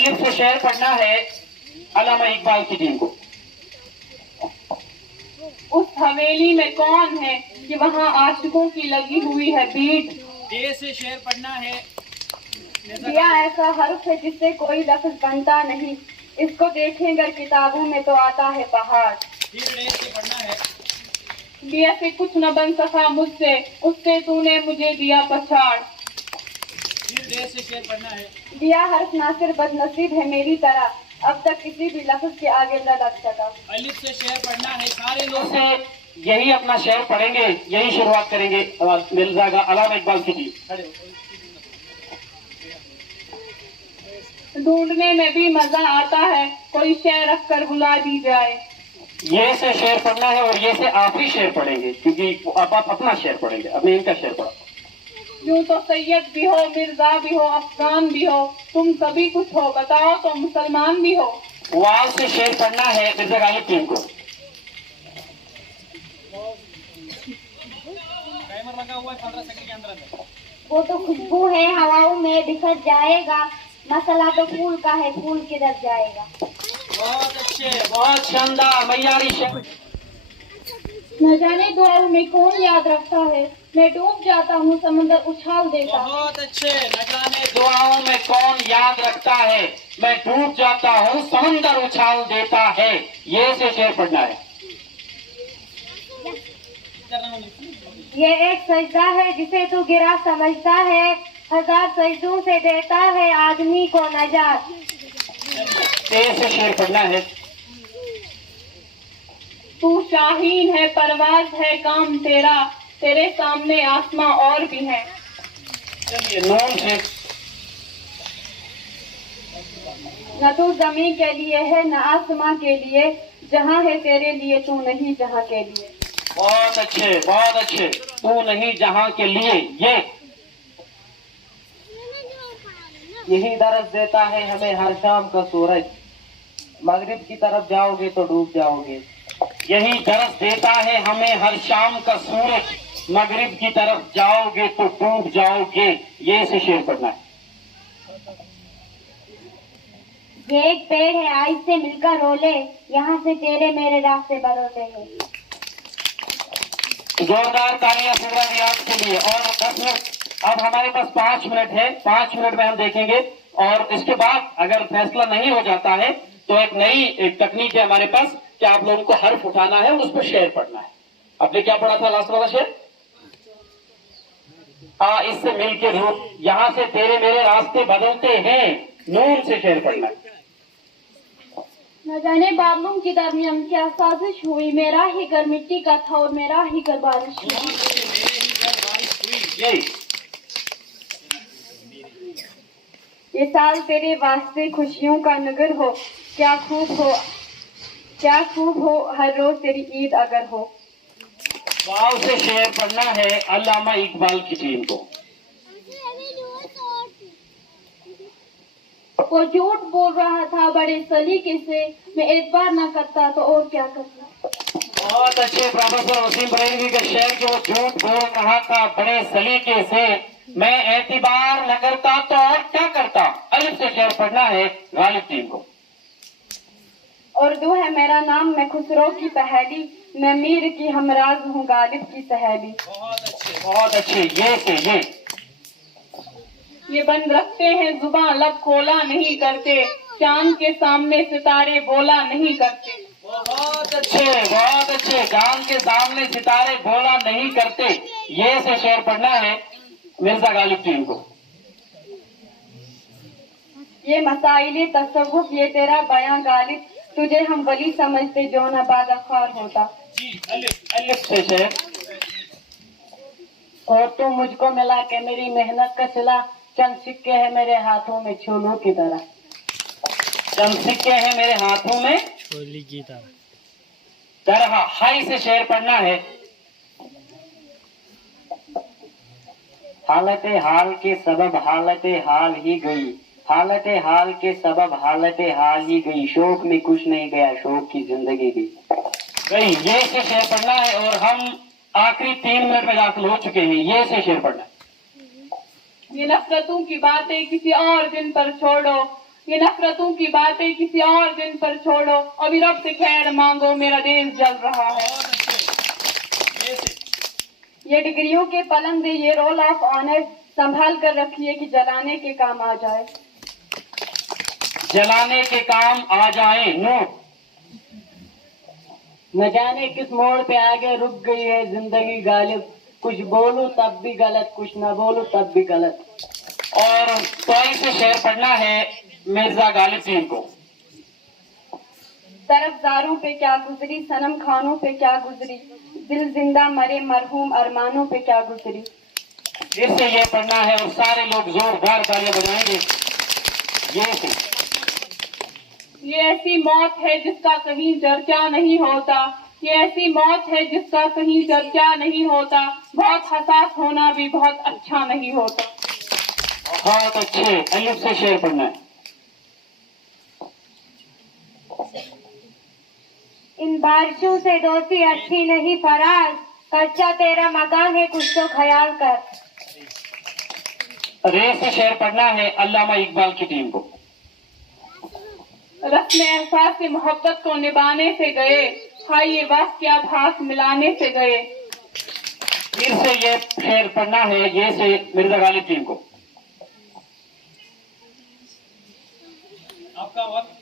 الف سے شعر پڑھنا ہے علامہ اقبال کی ٹیم کو. اس حویلی میں کون ہے کہ وہاں عاشقوں کی لگی ہوئی ہے بھیڑ. دے سے شعر پڑھنا ہے. دیا ایسا حرف ہے جس سے کوئی لفظ بنتا نہیں، اس کو دیکھیں گر کتابوں میں تو آتا ہے پہاڑ. پھر ڈے سے پڑھنا ہے. دیا سے کچھ نہ بن سکا مجھ سے، اس سے تو نے مجھے دیا پچھاڑ. پھر ڈے سے شعر پڑھنا ہے. دیا حرف ناصر بد نصیب ہے میری طرح، اب تک کسی بھی لفظ کے آگے نہ لگ سکا. الف سے شعر پڑھنا ہے. سارے اس لوگ سے یہی اپنا شعر پڑھیں گے، یہی شروعات کریں گے. مرزا کا علامہ اقبال کی ٹیم. ڈھونڈنے میں بھی مزہ آتا ہے، کوئی شے رکھ کر بلا دی جائے. یہ سے شعر پڑھنا ہے اور یہ سے آخری شعر پڑھیں گے، کیونکہ آپ اپنا شعر پڑھیں گے، اپنے ان کا شعر پڑھا. یوں تو سید بھی ہو، مرزا بھی ہو، افغان بھی ہو، تم سبھی کچھ ہو، بتاؤ تو مسلمان بھی ہو. واو سے شعر پڑھنا ہے مرزا غالب ٹیم کو. ٹائمر لگا ہوا ہے 15 سیکنڈ کے اندر. وہ تو خوشبو ہے ہواؤں میں بکھر جائے گا، مسئلہ تو پھول کا ہے، پھول کدھر جائے گا. بہت اچھے. بہت شاندار معیاری شعر. نہ جانے دعاؤں میں کون یاد رکھتا ہے، میں ڈوب جاتا ہوں سمندر اچھال دیتا. بہت اچھے. نہ جانے دعاؤں میں کون یاد رکھتا ہے، میں ڈوب جاتا ہوں سمندر اچھال دیتا ہے. یہ سے شعر پڑھنا ہے. یہ ایک سجدہ ہے جسے تو گرا سمجھتا ہے، ہزار سجدوں سے دیتا ہے آدمی کو نجات. تیز سے شعر پڑھنا ہے. تو شاہین ہے، پرواز ہے کام تیرا، تیرے سامنے آسماں اور بھی ہے. چلیے نون سے. نہ تو زمین کے لیے ہے نہ آسماں کے لیے، جہاں ہے تیرے لیے تو نہیں جہاں کے لیے. بہت اچھے بہت اچھے. تو نہیں جہاں کے لیے. یہی درس دیتا ہے ہمیں ہر شام کا سورج، مغرب کی طرف جاؤ گے تو ڈوب جاؤ گے. یہی درس دیتا ہے ہمیں ہر شام کا سورج، مغرب کی طرف جاؤ گے تو ڈوب جاؤ گے. یہ سے شعر پڑھنا ہے. یہ ایک پیڑ ہے آج سے مل کر رولے، یہاں سے تیرے میرے راستے بدلتے ہیں. زوردار تالیاں سورہ ریاض کے لیے. اور 10 منٹ. اب ہمارے پاس 5 منٹ ہے. 5 منٹ میں ہم دیکھیں گے، اور اس کے بعد اگر فیصلہ نہیں ہو جاتا ہے تو ایک نئی تکنیک ہے ہمارے پاس کہ آپ لوگوں کو حرف اٹھانا ہے اور اس پہ شعر پڑھنا ہے. آپ نے کیا پڑھا تھا لاسٹ والا شعر؟ اس سے مل کے روح، یہاں سے تیرے میرے راستے بدلتے ہیں. نون سے شعر پڑھنا ہے. نہ جانے بادلوں کے درمیان کیا سازش ہوئی، میرا ہی گھر مٹی کا تھا اور میرا ہی گھر بارش ہوئی. یہ سال تیرے واسطے خوشیوں کا نگر ہو، کیا خوب ہو ہر روز تیری عید اگر ہو. واو سے شعر پڑھنا ہے علامہ اقبال کی ٹیم کو. وہ جھوٹ بول رہا تھا بڑے سلیقے سے، میں اعتبار نہ کرتا تو اور کیا کرتا. بہت اچھے پروفیسر وسیم بریلوی کا شعر کہ وہ جھوٹ بول رہا تھا بڑے سلیقے سے، میں اعتبار نہ کرتا تو اور کیا کرتا. الف سے شعر پڑھنا ہے غالب ٹیم کو. اردو ہے میرا نام، میں خسرو کی پہیلی، میں میر کی ہمراز ہوں غالب کی سہیلی. بہت اچھے. یہ یہ بند رکھتے ہیں زباں لب کھولا نہیں کرتے، چاند کے سامنے ستارے بولا نہیں کرتے. بہت اچھے بہت اچھے. چاند کے سامنے ستارے بولا نہیں کرتے. یہ سے شعر پڑھنا ہے مرزا غالب ٹیم کو. یہ مسائل تصوف یہ تیرا بیاں غالب، تجھے ہم ولی سمجھتے جو نہ بادخار ہوتا. الف سے شعر. اور تو مجھ کو ملا کہ میری محنت کا صلہ، چند سکے ہیں میرے ہاتھوں میں چھولوں کی طرح. چند سکے ہیں میرے ہاتھوں میں چھولی کی طرح. ہائی سے شعر پڑھنا ہے. حالت حال کے سبب حالت حال ہی گئی، حالت حال کے سبب حالت حال ہی گئی، شوق میں کچھ نہیں گیا شوق کی زندگی گئی. یہ سے شعر پڑھنا ہے اور ہم آخری 3 منٹ میں داخل ہو چکے ہیں. یہ سے شعر پڑھنا ہے. یہ نفرتوں کی باتیں کسی اور دن پر چھوڑو، ये नफरतों की बातें किसी और दिन पर छोड़ो, अभी रब से खैर मांगो, मेरा देश जल रहा है। बहुत अच्छे। ये से ये डिग्रियों के पलंदे, ये रोल ऑफ ऑनर संभाल कर रखिए कि जलाने के काम आ जाए। जलाने के काम आ जाए। नोट। न जाने किस मोड़ पे आगे रुक गई है जिंदगी गालिब, कुछ बोलूं तब भी गलत, कुछ न बोलूं तब भी गलत। और तोई से शेर पढ़ना है मिर्जा गालिब टीम को। तरफदारों पे क्या गुजरी, सनम खानों पे क्या गुजरी, दिल जिंदा मरे मरहूम अरमानों पे क्या गुजरी। फिर से ये पढ़ना है और सारे लोग जोरदार तालियां बजाएंगे। ये से ये ऐसी मौत है जिसका कहीं चर्चा नहीं होता, ये ऐसी मौत है जिसका कहीं चर्चा नहीं होता, बहुत हसास होना भी बहुत अच्छा नहीं होता। बहुत अच्छे। अलिफ से शेर पढ़ना है। इन बारिशों से दोस्ती अच्छी नहीं फराज, कच्चा तेरा मकान है कुछ तो ख्याल कर। रे से शेर पढ़ना है अल्लामा इकबाल की टीम को। रस्म एहसास से मोहब्बत को निभाने से गए, हाय ये बस क्या भास मिलाने से गए। फिर से ये शेर पढ़ना है ये से मिर्जा गालिब टीम को। आपका वक्त।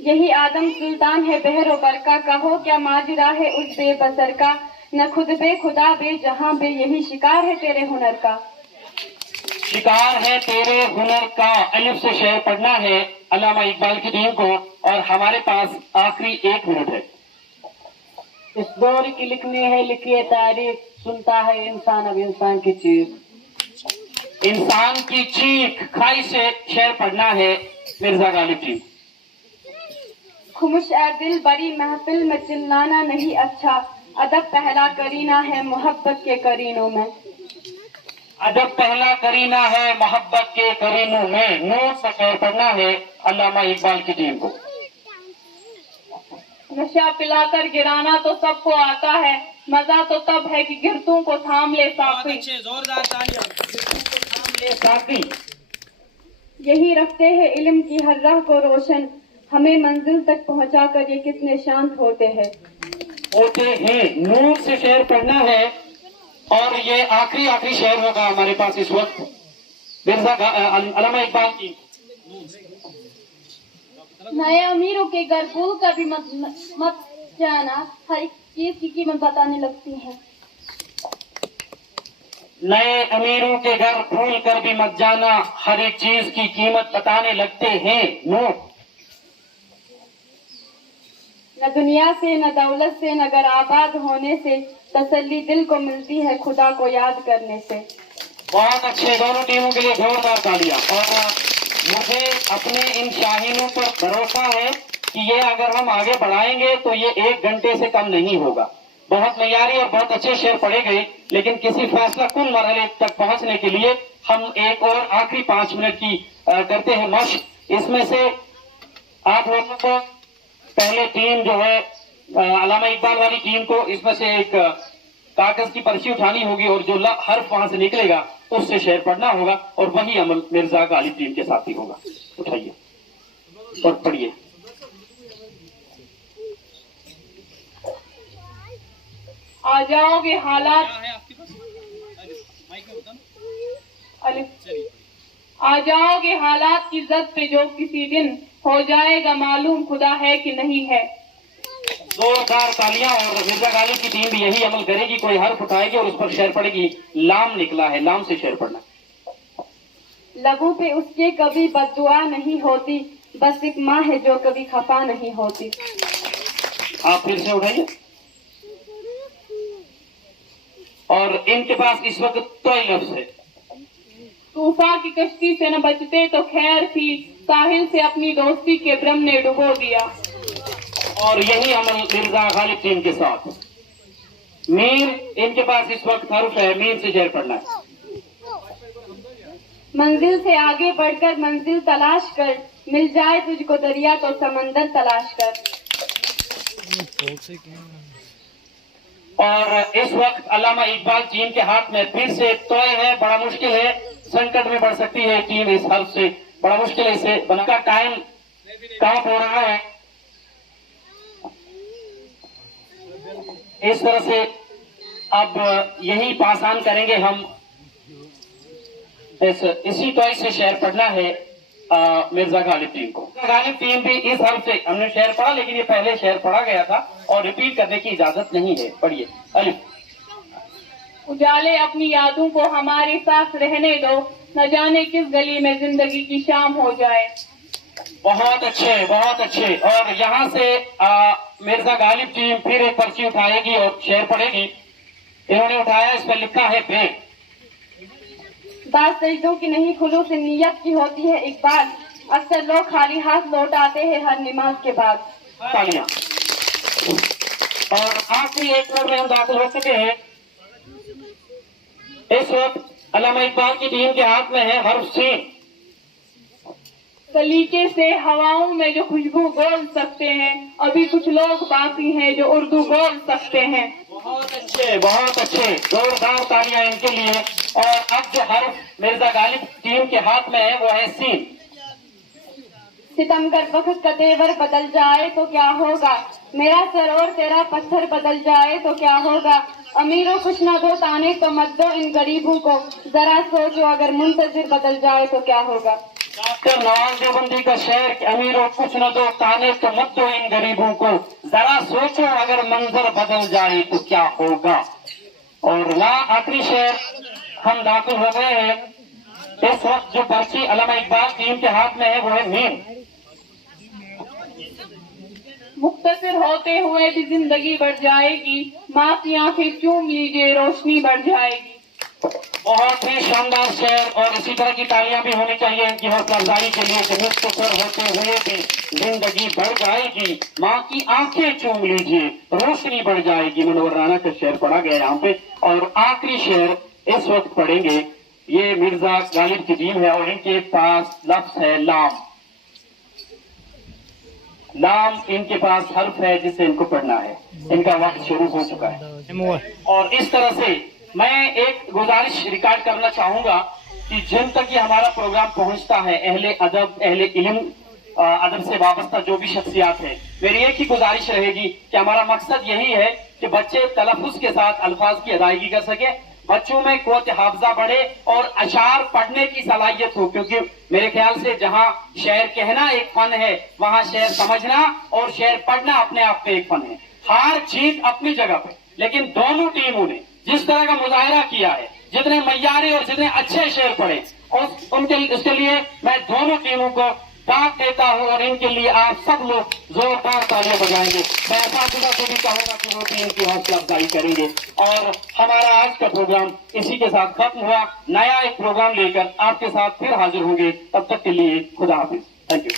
यही आदम सुल्तान है बहरो बरका, कहो क्या माजरा है उस बेबसर का, न खुद बे खुदा बे जहां बे, यही शिकार है तेरे हुनर का। शिकार है तेरे हुनर का। अलिफ से शेर पढ़ना है अल्लामा इकबाल की टीम को। और हमारे पास आखिरी 1 मिनट है। इस दौर की लिखनी है लिखिए तारीख, सुनता है इंसान अब इंसान की चीख। इंसान की चीख। खाई से शेर पढ़ना है मिर्जा गालिब टीम। खुमुश ए दिल बड़ी महफिल में चिल्लाना नहीं अच्छा, अदब पहला करीना है मोहब्बत के करीनों में। अदब पहला करीना है मोहब्बत के करीनों में। नोट से शेर पढ़ना है अल्लामा इकबाल की टीम को। नशा पिलाकर गिराना तो सबको आता है, मजा तो तब है कि गिरतों को थाम ले बहुत साफी। अच्छे, जोरदार तालियां। ये साथी यही रखते हैं इल्म की हर राह को रोशन, हमें मंजिल तक पहुंचाकर ये कितने शांत होते हैं। होते हैं। नूर से शेर पढ़ना है और ये आखिरी शेर होगा हमारे पास इस वक्त मिर्जा अल्लामा इकबाल की। नए अमीरों के घर भूल कर भी मत जाना, हर एक चीज की कीमत बताने लगती है। नए अमीरों के घर भूल कर भी मत जाना, हर एक चीज की कीमत बताने लगते हैं। नोट। न दुनिया से न दौलत से न घर आबाद होने से, तसल्ली दिल को मिलती है खुदा को याद करने से। बहुत अच्छे। दोनों टीमों के लिए जोरदार तालियां। और मुझे अपने इन शाहीनों पर भरोसा है कि ये अगर हम आगे बढ़ाएंगे तो ये 1 घंटे से कम नहीं होगा। बहुत मयारी और बहुत अच्छे शेर पढ़े गए, लेकिन किसी फैसला कुन मरहले तक पहुंचने के लिए हम एक और आखिरी 5 मिनट की करते हैं मशक। इसमें से आप लोगों को पहले टीम जो है अल्लामा इकबाल वाली टीम को इसमें से एक कागज की पर्ची उठानी होगी और जो हर्फ वहां से निकलेगा उससे शेर पढ़ना होगा और वही अमल मिर्जा गालिब टीम के साथ ही होगा। उठाइए और पढ़िए। आ जाओगे हालात क्या है आपके पास? माइक में बता। अलिफ। चलिए। आ जाओगे हालात की जद पे जो किसी दिन, हो जाएगा मालूम खुदा है कि नहीं है। जोरदार तालियां। और मिर्जा गालिब की टीम भी यही अमल करेगी। कोई हर्फ उठाएगी और उस पर शेर पड़ेगी। लाम निकला है, लाम से शेर पढ़ना। लबों पे उसके कभी बद्दुआ नहीं होती, बस एक माँ है जो कभी खफा नहीं होती। आप फिर से उठाइए। और इनके पास इस वक्त तोय लफ्ज है। तूफान की कश्ती से न बचते तो खैर थी, साहिल से अपनी दोस्ती के भ्रम ने डुबो दिया। और यही अमल मिर्जा गालिब टीम के साथ। मीर, इनके पास इस वक्त हर्फ है, मीर से शेर पढ़ना है। मंजिल से आगे बढ़कर मंजिल तलाश कर, मिल जाए तुझको दरिया तो समंदर तलाश कर। और इस वक्त अल्लामा इकबाल टीम के हाथ में फिर से तोय है। बड़ा मुश्किल है, संकट में पड़ सकती है टीम इस हर्फ से बड़ा मुश्किल है इसे बना का टाइम कम हो रहा है। इस तरह से अब यही पासान करेंगे हम। इसी टॉय से शेर पढ़ना है मिर्जा गालिब टीम को। गालिब टीम भी इस हर्फ से हमने शेर पढ़ा, लेकिन ये पहले शेर पढ़ा गया था और रिपीट करने की इजाजत नहीं है। पढ़िए। अलिफ। उजाले अपनी यादों को हमारे साथ रहने दो, न जाने किस गली में जिंदगी की शाम हो जाए। बहुत अच्छे, बहुत अच्छे। और यहाँ से मिर्जा गालिब टीम फिर एक पर्ची उठाएगी और शेर पढ़ेगी। इन्होंने उठाया, इस पर लिखा है बेग। बात सजदों की नहीं, खुलूस नियत की होती है इकबाल। अक्सर लोग खाली हाथ लौट आते हैं हर नमाज के बाद। तालियां। और आखिरी एक मिनट में हम दाखिल हो चुके हैं। इस वक्त अल्लामा इकबाल की टीम के हाथ में है हर्फ सीन। सलीके से हवाओं में जो खुशबू बोल सकते हैं, अभी कुछ लोग बाकी हैं जो उर्दू बोल सकते हैं। बहुत अच्छे, बहुत अच्छे। जोरदार तालियां इनके लिए। और अब जो हर्फ मिर्जा गालिब टीम के हाथ में है वो है सीन। सितमगर वक्त का तेवर बदल जाए तो क्या होगा, मेरा सर और तेरा पत्थर बदल जाए तो क्या होगा। अमीरों कुछ न दो ताने तो मत दो इन गरीबों को, जरा सोचो अगर मुंतजिर बदल जाए तो क्या होगा। डॉक्टर नवाज देवबंदी का शेर कि अमीरों कुछ न दो ताने तो मत दो इन गरीबों को, जरा सोचो अगर मंजर बदल जाए तो क्या होगा। और आखिरी शेर हम दाखिल हो गए हैं। इस वक्त जो पर्ची अल्लामा इकबाल टीम के हाथ में है वो है नींद। मुख्तसर होते हुए भी जिंदगी बढ़ जाएगी, माँ की आंखें चूम लीजिए रोशनी बढ़ जाएगी। बहुत ही शानदार शेर। और इसी तरह की तालियां भी होनी चाहिए इनकी हौसला अफजाई के लिए कि मुख्तसर होते हुए भी जिंदगी बढ़ जाएगी, माँ की आंखें चूम लीजिए रोशनी बढ़ जाएगी। मनोवराना का शेर पढ़ा गया यहाँ पे। और आखिरी शेर इस वक्त पढ़ेंगे, ये मिर्जा गालिब की टीम है और इनके पास लफ्ज है लाम। लाम इनके पास हर्फ है जिसे इनको पढ़ना है। इनका वक्त शुरू हो चुका है। और इस तरह से मैं एक गुजारिश रिकॉर्ड करना चाहूंगा कि जिन तक ये हमारा प्रोग्राम पहुंचता है, अहले अदब, अहले इल्म, अदब से वाबस्ता जो भी शख्सियात है, मेरी एक ही गुजारिश रहेगी कि हमारा मकसद यही है कि बच्चे तलफ़ुज़ के साथ अल्फाज की अदायगी कर सके, बच्चों में क़ुव्वत हाफ़िज़ा बढ़े और अशार पढ़ने की सलाहियत हो। क्योंकि मेरे ख्याल से जहां शेर कहना एक फन है, वहां शेर समझना और शेर पढ़ना अपने आप में एक फन है। हार जीत अपनी जगह पे, लेकिन दोनों टीमों ने जिस तरह का मुजाहिरा किया है, जितने मय्यारी और जितने अच्छे शेर पढ़े, उसके लिए मैं दोनों टीमों को दाद देता हूं और इनके लिए आप सब लोग जोरदार तालियां बजाएंगे। मैं असातिज़ा से भी कहूंगा कि वो टीम की हौसला अफजाई करेंगे। और हमारा आज का प्रोग्राम इसी के साथ खत्म हुआ। नया एक प्रोग्राम लेकर आपके साथ फिर हाजिर होंगे। तब तक के लिए खुदा हाफिज। Thank you.